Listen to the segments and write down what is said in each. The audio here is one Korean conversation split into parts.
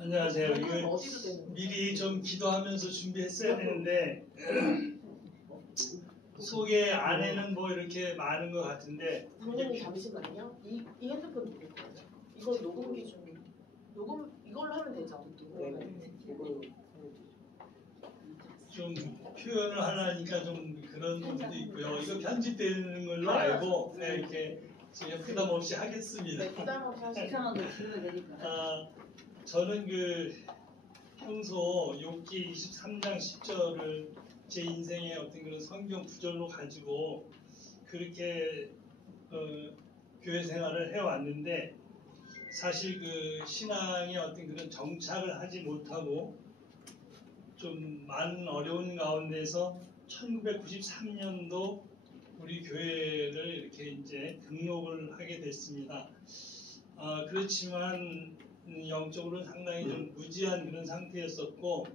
안녕하세요. 이거 미리 좀 기도하면서 준비했어야 되는데 속에 안에는 뭐 이렇게 많은 것 같은데. 선생님 잠시만요. 이 핸드폰 누구 거예요? 이거 녹음기 좀 녹음 이걸로 하면 되죠? 좀 표현을 하려니까 좀 그런 부분도 있고요. 이거 편집되는 걸로 알고 이렇게 제가 부담 없이 하겠습니다. 네, 부담 없이 하시면 저는 평소 욥기 23장 10절을 제 인생의 어떤 그런 성경 구절로 가지고 그렇게 교회 생활을 해왔는데, 사실 신앙의 어떤 그런 정착을 하지 못하고 좀 많은 어려운 가운데서 1993년도 우리 교회를 이렇게 이제 등록을 하게 됐습니다. 그렇지만 영적으로는 상당히 좀 무지한 그런 상태였었고,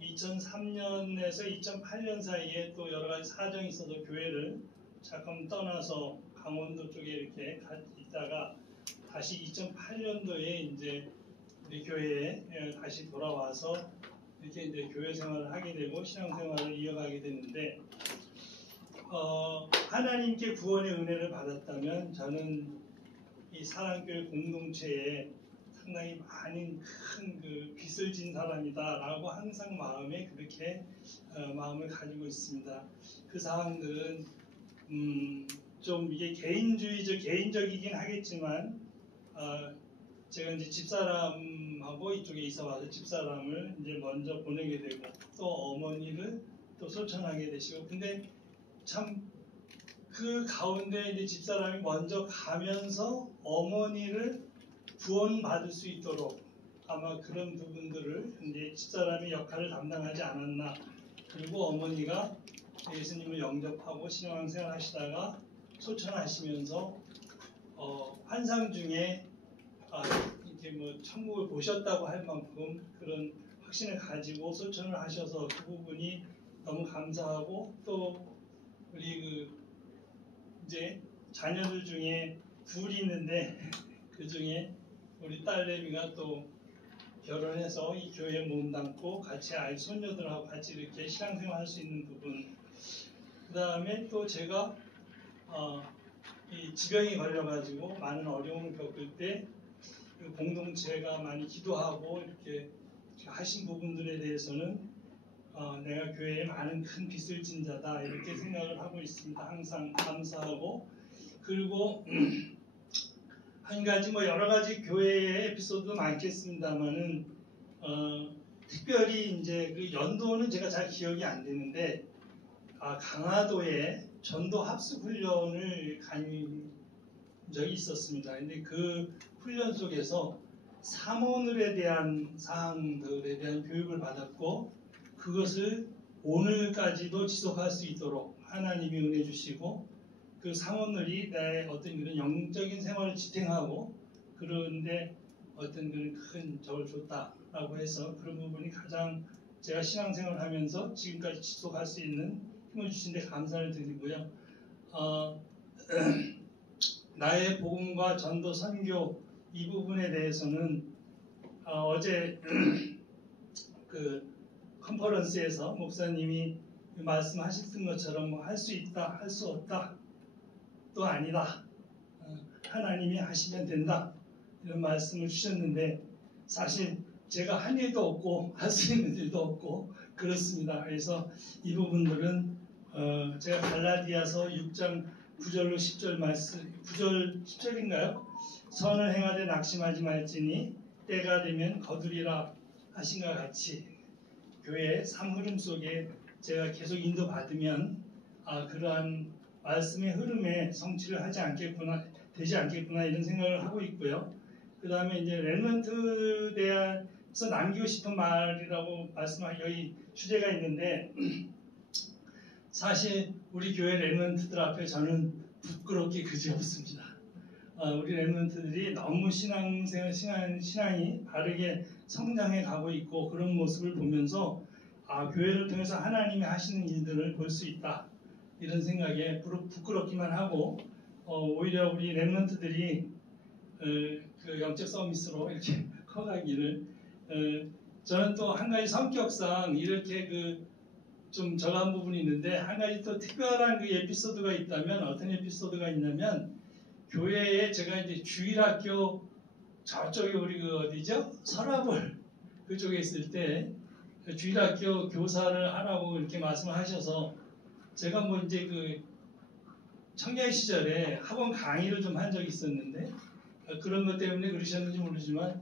2003년에서 2008년 사이에 또 여러 가지 사정이 있어서 교회를 잠깐 떠나서 강원도 쪽에 이렇게 있다가 다시 2008년도에 이제 우리 교회에 다시 돌아와서 이렇게 이제 교회 생활을 하게 되고 신앙 생활을 이어가게 되는데, 하나님께 구원의 은혜를 받았다면 저는 이 사랑교회 공동체에 상당히 많은 큰 빚을 진 사람이다라고 항상 마음에 그렇게 마음을 가지고 있습니다. 그 사항들은 좀 이게 개인적이긴 하겠지만, 제가 이제 집사람하고 이쪽에 있어 와서 집사람을 이제 먼저 보내게 되고 또 어머니를 또 소천하게 되시고, 근데 참 그 가운데 이제 집사람이 먼저 가면서 어머니를 구원받을 수 있도록 아마 그런 부분들을 이제 집사람이 역할을 담당하지 않았나. 그리고 어머니가 예수님을 영접하고 신앙생활 하시다가 소천하시면서 환상 중에 이렇게 뭐 천국을 보셨다고 할 만큼 그런 확신을 가지고 소천을 하셔서 그 부분이 너무 감사하고, 또 우리 이제 자녀들 중에 둘이 있는데 그 중에 우리 딸내미가 또 결혼해서 이 교회에 몸담고 같이 아이 손녀들하고 같이 이렇게 신앙생활 할 수 있는 부분, 그 다음에 또 제가 이 지병이 걸려가지고 많은 어려움을 겪을 때 공동체가 많이 기도하고 이렇게 하신 부분들에 대해서는 내가 교회에 많은 큰 빚을 진 자다 이렇게 생각을 하고 있습니다. 항상 감사하고, 그리고 한 가지 뭐 여러 가지 교회의 에피소드도 많겠습니다만은 특별히 이제 그 연도는 제가 잘 기억이 안 되는데, 강화도에 전도 합숙 훈련을 간 적이 있었습니다. 근데 그 훈련 속에서 사모늘에 대한 사항들에 대한 교육을 받았고, 그것을 오늘까지도 지속할 수 있도록 하나님이 은혜 주시고, 그 사모늘이 나의 어떤 그런 영적인 생활을 지탱하고 그런데 어떤 그런 큰 적을 줬다라고 해서 그런 부분이 가장 제가 신앙생활을 하면서 지금까지 지속할 수 있는 힘을 주신 데 감사를 드리고요. 나의 복음과 전도 선교 이 부분에 대해서는 어제 그 컨퍼런스에서 목사님이 말씀하셨던 것처럼 뭐 할 수 있다, 할 수 없다, 또 아니다, 하나님이 하시면 된다 이런 말씀을 주셨는데, 사실 제가 한 일도 없고 할 수 있는 일도 없고 그렇습니다. 그래서 이 부분들은 제가 갈라디아서 6장 9절로 10절 말씀, 9절 10절인가요? 선을 행하되 낙심하지 말지니 때가 되면 거두리라 하신과 같이 교회의 삶 흐름 속에 제가 계속 인도받으면 그러한 말씀의 흐름에 성취를 되지 않겠구나 이런 생각을 하고 있고요. 그 다음에 이제 렘넌트 대해서 남기고 싶은 말이라고 여기 주제가 있는데, 사실 우리 교회 렘넌트들 앞에 저는 부끄럽게 그지없습니다. 우리 렘넌트들이 너무 신앙이 바르게 성장해 가고 있고 그런 모습을 보면서 교회를 통해서 하나님이 하시는 일들을 볼 수 있다 이런 생각에 부끄럽기만 하고, 오히려 우리 렘넌트들이 그 영적 서밋으로 이렇게 커가기를 저는 또 한 가지 성격상 이렇게 좀 저한 부분이 있는데 한 가지 또 특별한 그 에피소드가 있다면 어떤 에피소드가 있냐면 교회에 제가 이제 주일학교 저쪽에 우리 어디죠? 서라벌 그쪽에 있을 때 그 주일학교 교사를 하라고 이렇게 말씀을 하셔서 제가 뭐 이제 청년 시절에 학원 강의를 좀 한 적이 있었는데 그런 것 때문에 그러셨는지 모르지만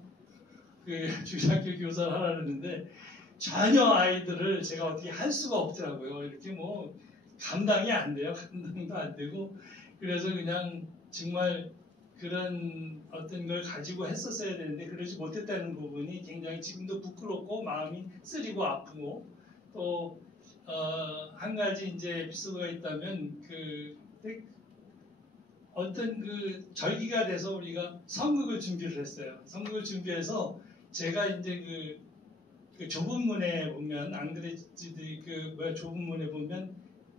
주일학교 교사를 하라는데 전혀 아이들을 제가 어떻게 할 수가 없더라고요. 이렇게 뭐 감당이 안 돼요. 감당도 안 되고 그래서 그냥 정말 그런 어떤 걸 가지고 했었어야 되는데 그러지 못했다는 부분이 굉장히 지금도 부끄럽고 마음이 쓰리고 아프고 또 한 가지 이제 에피소드가 있다면 어떤 절기가 돼서 우리가 성극을 준비를 했어요. 성극을 준비해서 제가 이제 그 좁은 문에 보면 안 그랬지 좁은 문에 보면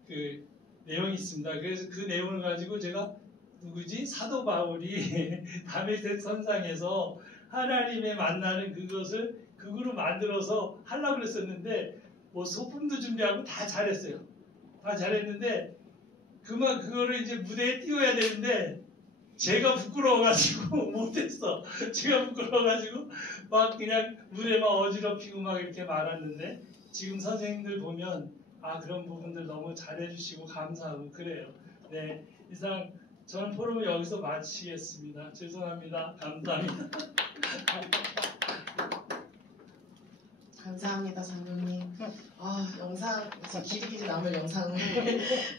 그 내용이 있습니다. 그래서 그 내용을 가지고 제가 누구지 사도 바울이 다메섹 선상에서 하나님의 만나는 그것을 극으로 만들어서 하려고 그랬었는데 뭐 소품도 준비하고 다 잘했어요. 다 잘했는데 그거를 이제 무대에 띄워야 되는데 제가 부끄러워가지고 못했어. 제가 부끄러워가지고 막 그냥 무대만 어지럽히고 막 이렇게 말았는데 지금 선생님들 보면 그런 부분들 너무 잘해주시고 감사하고 그래요. 네, 이상 저는 포럼을 여기서 마치겠습니다. 죄송합니다. 감사합니다. 감사합니다, 장로님. 영상 이제 길이길이 남을 영상을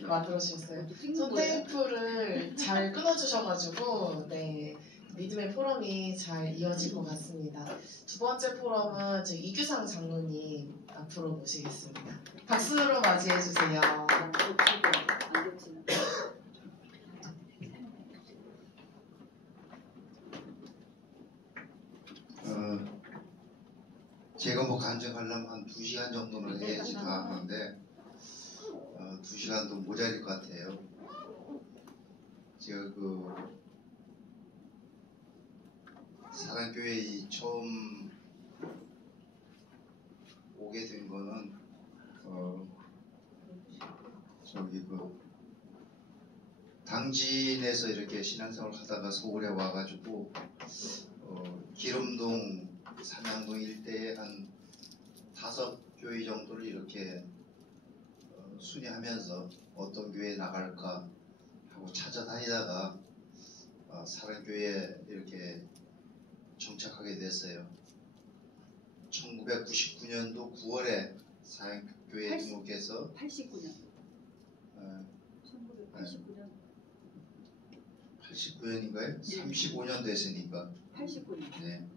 만들어 주셨어요. 손테이프를 잘 끊어주셔가지고 네 믿음의 포럼이 잘 이어질 것 같습니다. 두 번째 포럼은 이규상 장로님 앞으로 모시겠습니다. 박수로 맞이해 주세요. 제가 뭐 간증하려면 한 2시간 정도는 해야지 다 하는데 2시간도 모자랄 것 같아요. 제가 사랑교회에 처음 오게 된 거는 당진에서 이렇게 신앙생활 하다가 서울에 와가지고 기름동 삼양동 일대에 한 5교회 정도를 이렇게 순회하면서 어떤 교회에 나갈까 하고 찾아다니다가 사랑교회에 이렇게 정착하게 됐어요. 1999년도 9월에 사랑교회에 등록해서 89년 1989년 89년인가요? 35년 됐으니까 89년 네.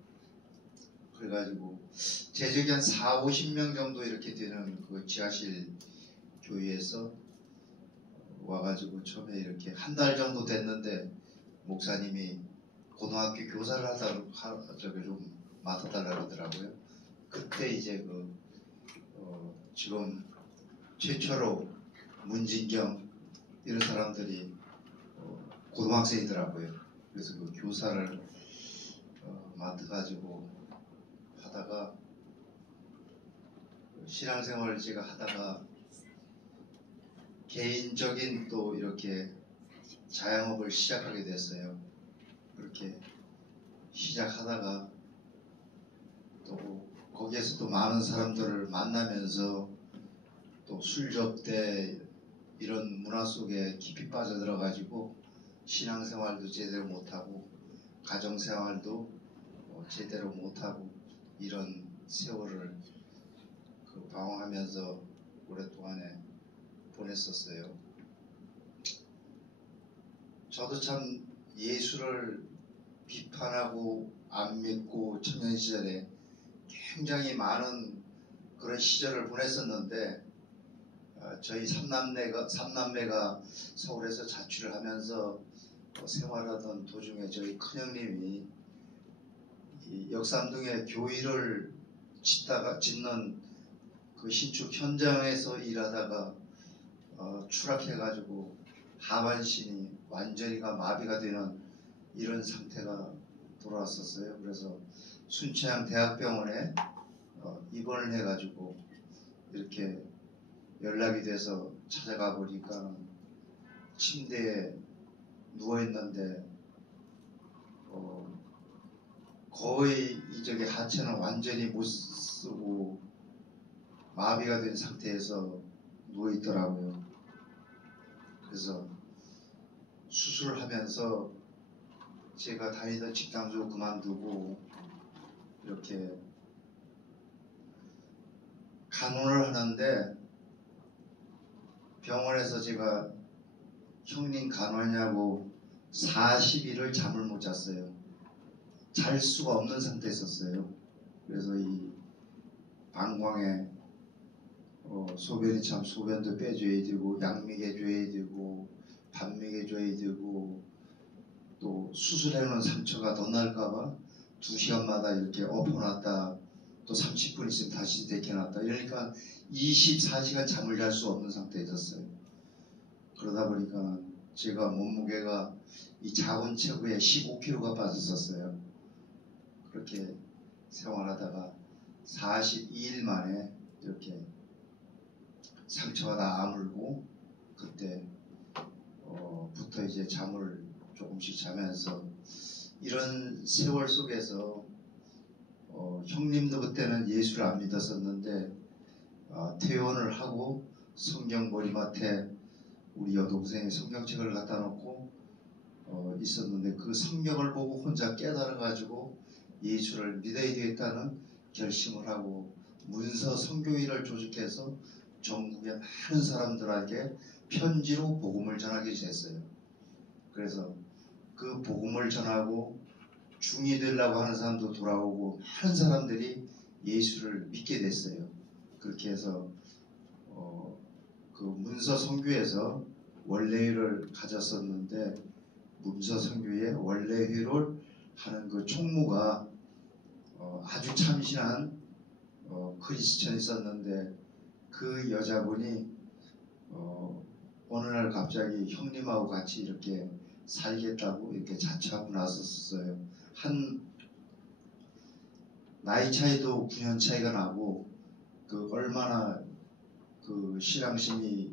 그래가지고 재적이 한 40-50명 정도 이렇게 되는 그 지하실 교회에서 와가지고 처음에 이렇게 한 달 정도 됐는데 목사님이 고등학교 교사를 좀 맡아달라고 하더라고요. 그때 이제 지금 최초로 문진경 이런 사람들이 고등학생이더라고요. 그래서 그 교사를 맡아가지고 하다가 신앙생활을 제가 하다가 개인적인 또 이렇게 자영업을 시작하게 됐어요. 그렇게 시작하다가 또 거기에서 또 많은 사람들을 만나면서 또 술 접대 이런 문화 속에 깊이 빠져들어가지고 신앙생활도 제대로 못하고 가정생활도 제대로 못하고 이런 세월을 방황하면서 오랫동안에 보냈었어요. 저도 참 예수를 비판하고 안 믿고 청년 시절에 굉장히 많은 그런 시절을 보냈었는데 저희 삼남매가 서울에서 자취를 하면서 생활하던 도중에 저희 큰형님이 역삼동에 교회를 짓는 그 신축 현장에서 일하다가 추락해가지고 하반신이 완전히가 마비가 되는 이런 상태가 돌아왔었어요. 그래서 순천향 대학병원에 입원을 해가지고 이렇게 연락이 돼서 찾아가 보니까 침대에 누워 있는데 거의 이쪽에 하체는 완전히 못 쓰고 마비가 된 상태에서 누워 있더라고요. 그래서 수술을 하면서 제가 다니던 직장도 그만두고 이렇게 간호를 하는데 병원에서 제가 형님 간호하냐고 40일을 잠을 못 잤어요. 잘 수가 없는 상태에 있었어요. 그래서 이 방광에 소변이 참 소변도 빼줘야 되고 약 먹여줘야 되고 밥 먹여줘야 되고 또 수술해놓은 상처가 더 날까봐 2시간마다 이렇게 엎어놨다 또 30분 있으면 다시 데켜놨다 이러니까 24시간 잠을 잘 수 없는 상태에 있었어요. 그러다 보니까 제가 몸무게가 이 작은 체구에 15kg가 빠졌었어요. 그렇게 생활하다가 42일 만에 이렇게 상처가 다 아물고 그때부터 이제 잠을 조금씩 자면서 이런 세월 속에서 형님도 그때는 예수를 안 믿었었는데 퇴원을 하고 성경 머리맡에 우리 여동생이 성경책을 갖다 놓고 있었는데 그 성경을 보고 혼자 깨달아가지고 예수를 믿어야 되겠다는 결심을 하고 문서 선교회를 조직해서 전국의 많은 사람들에게 편지로 복음을 전하게 됐어요. 그래서 그 복음을 전하고 중이 되려고 하는 사람도 돌아오고 많은 사람들이 예수를 믿게 됐어요. 그렇게 해서 그 문서 선교에서 원래회를 가졌었는데 문서 선교에 원래회를 하는 그 총무가 아주 참신한 크리스천이 있었는데 그 여자분이 어느 날 갑자기 형님하고 같이 이렇게 살겠다고 이렇게 자처하고 나섰어요. 한 나이 차이도 9년 차이가 나고 그 얼마나 그 신앙심이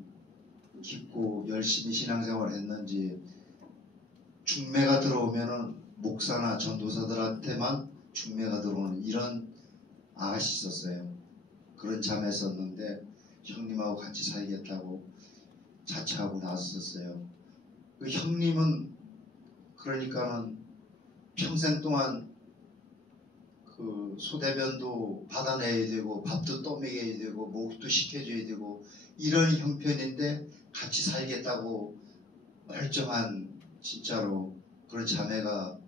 깊고 열심히 신앙생활을 했는지 중매가 들어오면은 목사나 전도사들한테만 중매가 들어오는 이런 아가씨 있었어요. 그런 자매였었는데 형님하고 같이 살겠다고 자처하고 나섰어요. 그 형님은 그러니까는 평생 동안 그 소대변도 받아내야 되고 밥도 떠먹여야 되고 목도 식혀줘야 되고 이런 형편인데 같이 살겠다고 멀쩡한 진짜로 그런 자매가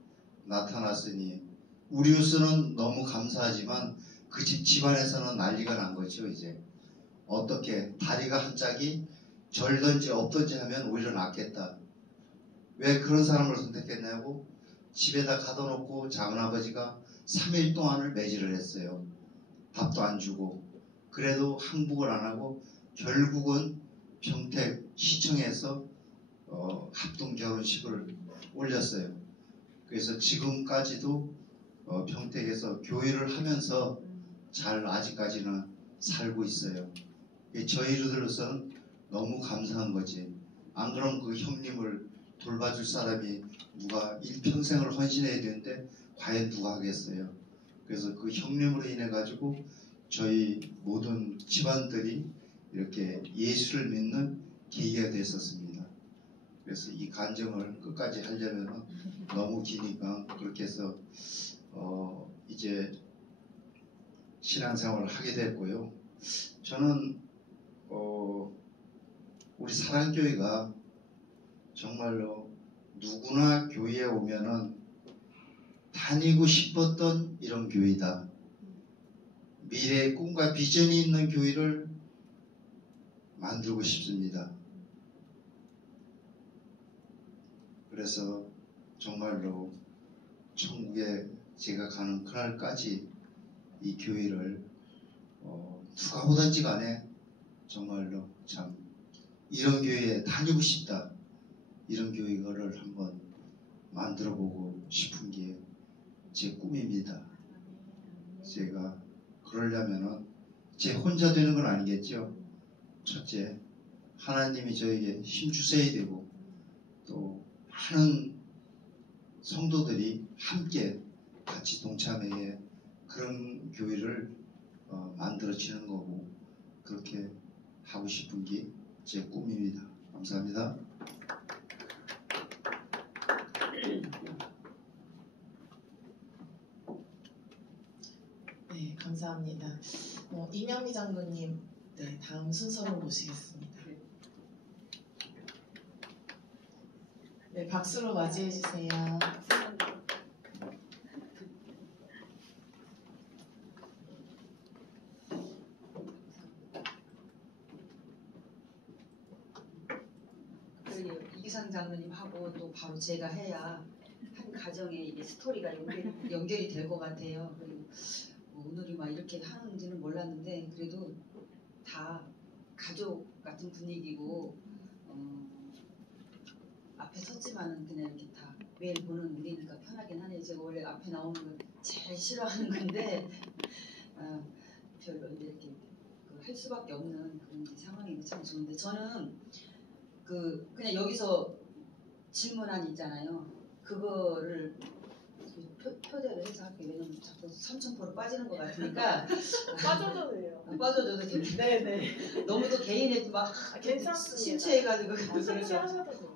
나타났으니 우리로서는 너무 감사하지만 그 집안에서는 난리가 난 거죠. 이제 어떻게 다리가 한 짝이 절든지 없든지 하면 오히려 낫겠다. 왜 그런 사람을 선택했냐고 집에다 가둬놓고 작은아버지가 3일 동안을 매질을 했어요. 밥도 안 주고 그래도 항복을 안 하고 결국은 평택 시청에서 합동 결혼식을 올렸어요. 그래서 지금까지도 평택에서 교회를 하면서 잘 아직까지는 살고 있어요. 저희들로서는 너무 감사한 거지. 안 그러면 그 형님을 돌봐줄 사람이 누가 일평생을 헌신해야 되는데 과연 누가 하겠어요. 그래서 그 형님으로 인해 가지고 저희 모든 집안들이 이렇게 예수를 믿는 계기가 됐었습니다. 그래서 이 간증을 끝까지 하려면 너무 기니까 그렇게 해서 이제 신앙생활을 하게 됐고요. 저는 우리 사랑교회가 정말로 누구나 교회에 오면은 다니고 싶었던 이런 교회다. 미래의 꿈과 비전이 있는 교회를 만들고 싶습니다. 그래서 정말로 천국에 제가 가는 그날까지 이 교회를 누가 오든지 간에 정말로 참 이런 교회에 다니고 싶다. 이런 교회를 한번 만들어보고 싶은 게 제 꿈입니다. 제가 그러려면은 제 혼자 되는 건 아니겠죠. 첫째, 하나님이 저에게 힘 주셔야 되고 또 많은 성도들이 함께 같이 동참해 그런 교회를 만들어지는 거고 그렇게 하고 싶은 게 제 꿈입니다. 감사합니다. 네, 감사합니다. 이명미 장로님, 네, 다음 순서로 모시겠습니다. 네, 박수로 맞이해 주세요. 이기상 장로님하고 또 바로 제가 해야 한 가정에 이게 스토리가 연결이 될 것 같아요. 그리고 오늘이 막 이렇게 하는지는 몰랐는데 그래도 다 가족 같은 분위기고 앞에 섰지만은 그냥 이렇게 다 매일 보는 우리니까 편하긴 하네요. 제가 원래 앞에 나오는 걸 제일 싫어하는 건데 별로 이렇게 할 수밖에 없는 그런 상황이 참 좋은데 저는 그냥 여기서 질문안 있잖아요. 그거를 표대로 해서 할게요. 왜냐면 자꾸 삼천포로 빠지는 것 같으니까 빠져도 돼요. 빠져줘도 됩니다. 네네. 너무도 개인에 막 괜찮습니다. 심취해가지고 성취하셔도 돼요.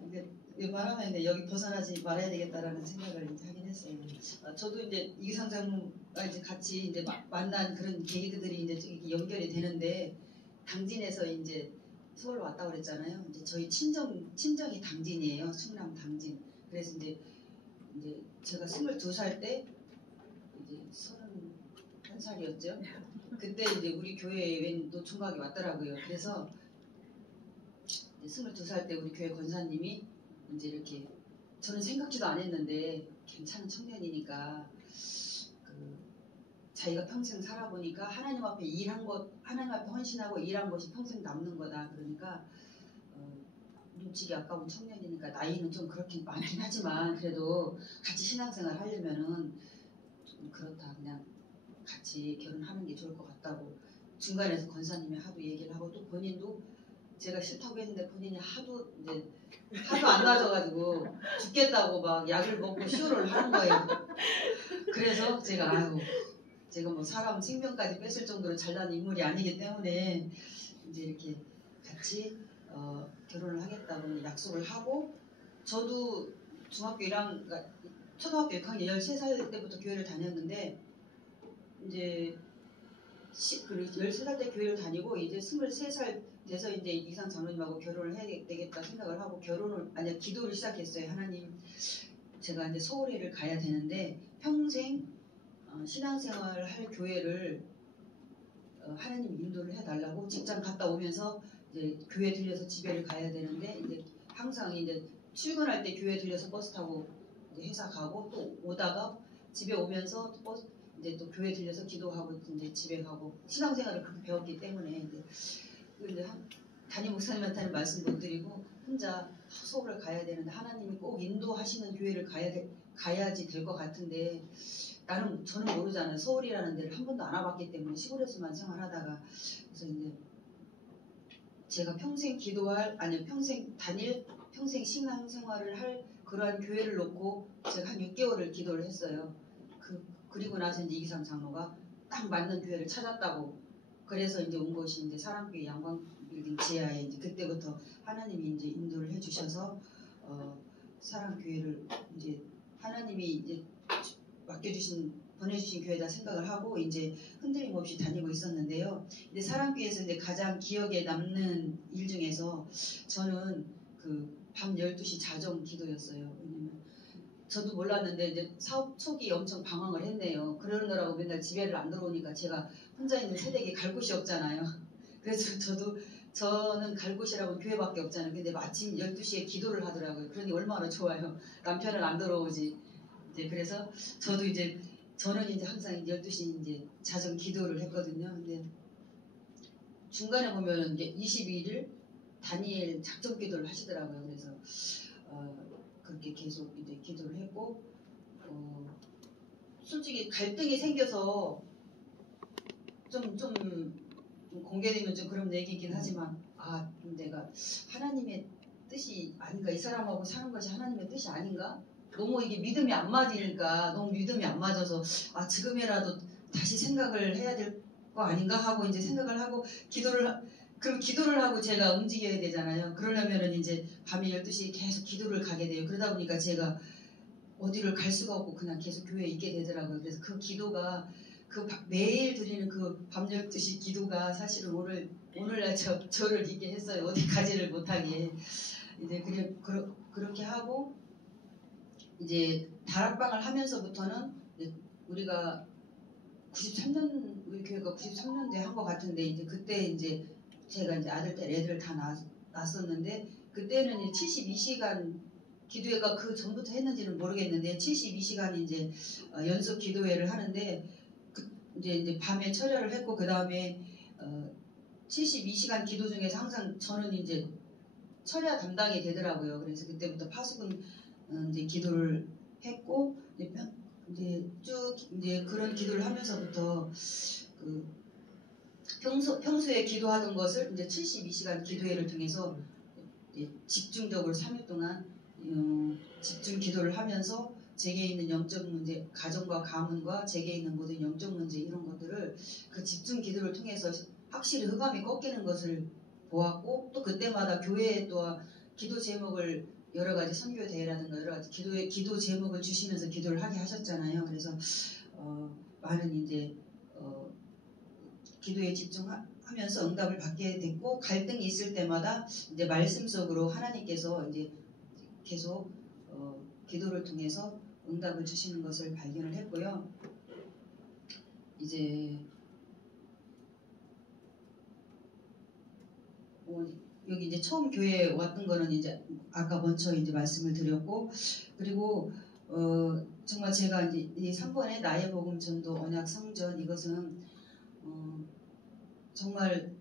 근데 웬만하면 이제 여기 벗어나지 말아야 되겠다라는 생각을 이제 하긴 했어요. 저도 이제 이기상 장로가 이제 같이 이제 만난 그런 계기들이 이제 이렇게 연결이 되는데 당진에서 이제 서울로 왔다고 그랬잖아요. 이제 저희 친정이 당진이에요. 충남 당진. 그래서 이제 제가 22살 때 이제 31살이었죠. 그때 이제 우리 교회에 웬 노총각이 왔더라고요. 그래서 22살 때 우리 교회 권사님이 이제 이렇게 저는 생각지도 안 했는데 괜찮은 청년이니까 자기가 평생 살아보니까 하나님 앞에 하나님 앞에 헌신하고 일한 것이 평생 남는 거다. 그러니까 눈치기 아까운 청년이니까 나이는 좀 그렇긴 많긴 하지만 그래도 같이 신앙생활 하려면은 좀 그렇다. 그냥 같이 결혼하는 게 좋을 것 같다고 중간에서 권사님이 하도 얘기를 하고 또 본인도 제가 싫다고 했는데 본인이 하도 안 나아져가지고 죽겠다고 막 약을 먹고 시오를 하는 거예요. 그래서 제가 뭐 사람 생명까지 뺏을 정도로 잘난 인물이 아니기 때문에 이제 이렇게 같이 결혼을 하겠다고 약속을 하고 저도 초등학교 6학년 13살 때부터 교회를 다녔는데 이제 13살 때 교회를 다니고 이제 23살 돼서 이제 이기상 장로님하고 결혼을 해야 되겠다 생각을 하고 기도를 시작했어요. 하나님, 제가 이제 서울에를 가야 되는데 평생 신앙생활을 할 교회를 하나님 인도를 해달라고 직장 갔다 오면서 이제 교회 들려서 집에를 가야 되는데 이제 항상 이제 출근할 때 교회 들려서 버스 타고 이제 회사 가고 또 오다가 집에 오면서 이제 또 교회 들려서 기도하고 이제 집에 가고 신앙생활을 그렇게 배웠기 때문에 이제 담임 목사님한테는 말씀 못 드리고 혼자 서울을 가야 되는데 하나님이 꼭 인도하시는 교회를 가야지 될 것 같은데 저는 모르잖아요. 서울이라는 데를 한 번도 안 와봤기 때문에 시골에서만 생활하다가 그래서 이제 제가 평생 평생 신앙생활을 할 그러한 교회를 놓고 제가 한 6개월을 기도를 했어요. 그리고 나서 이제 이기상 장로가 딱 맞는 교회를 찾았다고 그래서 이제 온 곳이 이제 사랑교회 양광빌딩 지하에 이제 그때부터 하나님이 이제 인도를 해주셔서 사랑교회를 이제 하나님이 이제 보내주신 교회다 생각을 하고 이제 흔들림 없이 다니고 있었는데요. 이제 사랑교회에서 이제 가장 기억에 남는 일 중에서 저는 밤 12시 자정 기도였어요. 왜냐면 저도 몰랐는데 이제 사업 초기 엄청 방황을 했네요. 그러느라고 맨날 집에를 안 들어오니까 제가 혼자 있는 새댁에 갈 곳이 없잖아요. 그래서 저는 갈 곳이라고 교회밖에 없잖아요. 근데 마침 12시에 기도를 하더라고요. 그러니 얼마나 좋아요. 남편은 안 들어오지. 이제 그래서 저는 이제 항상 12시 이제 자정 기도를 했거든요. 근데 중간에 보면은 이제 22일 다니엘 작전 기도를 하시더라고요. 그래서 그렇게 계속 이제 기도를 했고 솔직히 갈등이 생겨서 좀 공개되면 좀 그런 얘기긴 하지만 내가 하나님의 뜻이 아닌가, 이 사람하고 사는 것이 하나님의 뜻이 아닌가, 너무 이게 믿음이 안 맞으니까, 너무 믿음이 안 맞아서 지금이라도 다시 생각을 해야 될 거 아닌가 하고 이제 생각을 하고 그럼 기도를 하고 제가 움직여야 되잖아요. 그러려면은 이제 밤에 12시에 계속 기도를 가게 돼요. 그러다 보니까 제가 어디를 갈 수가 없고 그냥 계속 교회에 있게 되더라고요. 그래서 그 기도가 매일 드리는 그 밤 12시 기도가 사실은 오늘날 저를 있게 했어요. 어디 가지를 못하게. 이제 그렇게 하고 이제 다락방을 하면서부터는 이제 우리가 93년 우리 교회가 93년도에 한 것 같은데 이제 그때 이제 제가 이제 아들 딸 애들 다 낳았었는데 그때는 이제 72시간 기도회가 그 전부터 했는지는 모르겠는데 72시간 이제 연속 기도회를 하는데 이제 밤에 철야를 했고 그 다음에 72시간 기도 중에서 항상 저는 이제 철야 담당이 되더라고요. 그래서 그때부터 파수꾼 이제 기도를 했고 이제 쭉 이제 그런 기도를 하면서부터 평소에 기도하던 것을 이제 72시간 기도회를 통해서 이제 집중적으로 3일 동안 집중 기도를 하면서 제게 있는 영적 문제, 가정과 가문과 제게 있는 모든 영적 문제 이런 것들을 그 집중 기도를 통해서 확실히 흑암이 꺾이는 것을 보았고 또 그때마다 교회에 또 기도 제목을 여러 가지 선교 대회라든가 여러 가지 기도 제목을 주시면서 기도를 하게 하셨잖아요. 그래서 많은 이제 기도에 집중하면서 응답을 받게 됐고 갈등이 있을 때마다 이제 말씀 속으로 하나님께서 이제 계속 기도를 통해서 응답을 주시는 것을 발견을 했고요. 이제 여기 이제 처음 교회에 왔던 거는 이제 아까 먼저 이제 말씀을 드렸고 그리고 정말 제가 이제 이 3번의 나의 복음 전도 언약 성전 이것은 정말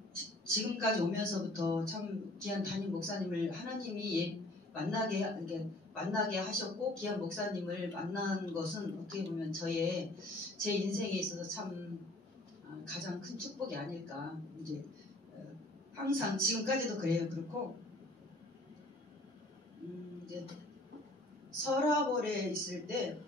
지금까지 오면서부터 참 귀한 담임 목사님을 하나님이 만나게 하셨고 귀한 목사님을 만난 것은 어떻게 보면 제 인생에 있어서 참 가장 큰 축복이 아닐까. 이제 항상 지금까지도 그래요. 그렇고 이제 서라벌에 있을 때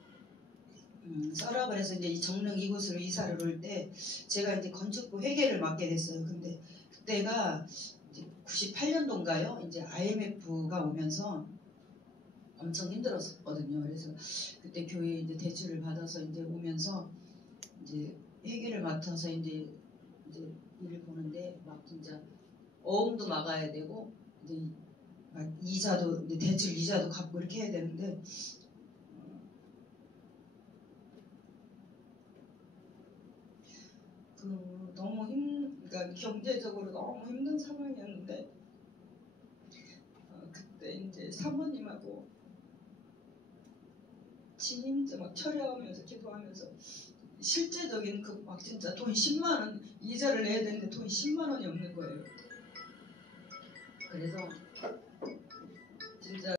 서라벌에서 이제 이 정릉 이곳으로 이사를 올 때 제가 이제 건축부 회계를 맡게 됐어요. 근데 그때가 98년도인가요? 이제 IMF가 오면서 엄청 힘들었거든요. 그래서 그때 교회에 이제 대출을 받아서 이제 오면서 이제 회계를 맡아서 이제 일을 보는데 막 진짜 어음도 막아야 되고 이제 막 이자도 이제 대출 이자도 갚고 이렇게 해야 되는데 너무 그러니까 경제적으로 너무 힘든 상황이었는데 그때 이제 사모님하고 진임제 막 철회하면서 기도하면서 실제적인 막 진짜 돈 10만 원 이자를 내야 되는데 돈 10만 원이 없는 거예요. 그래서 진짜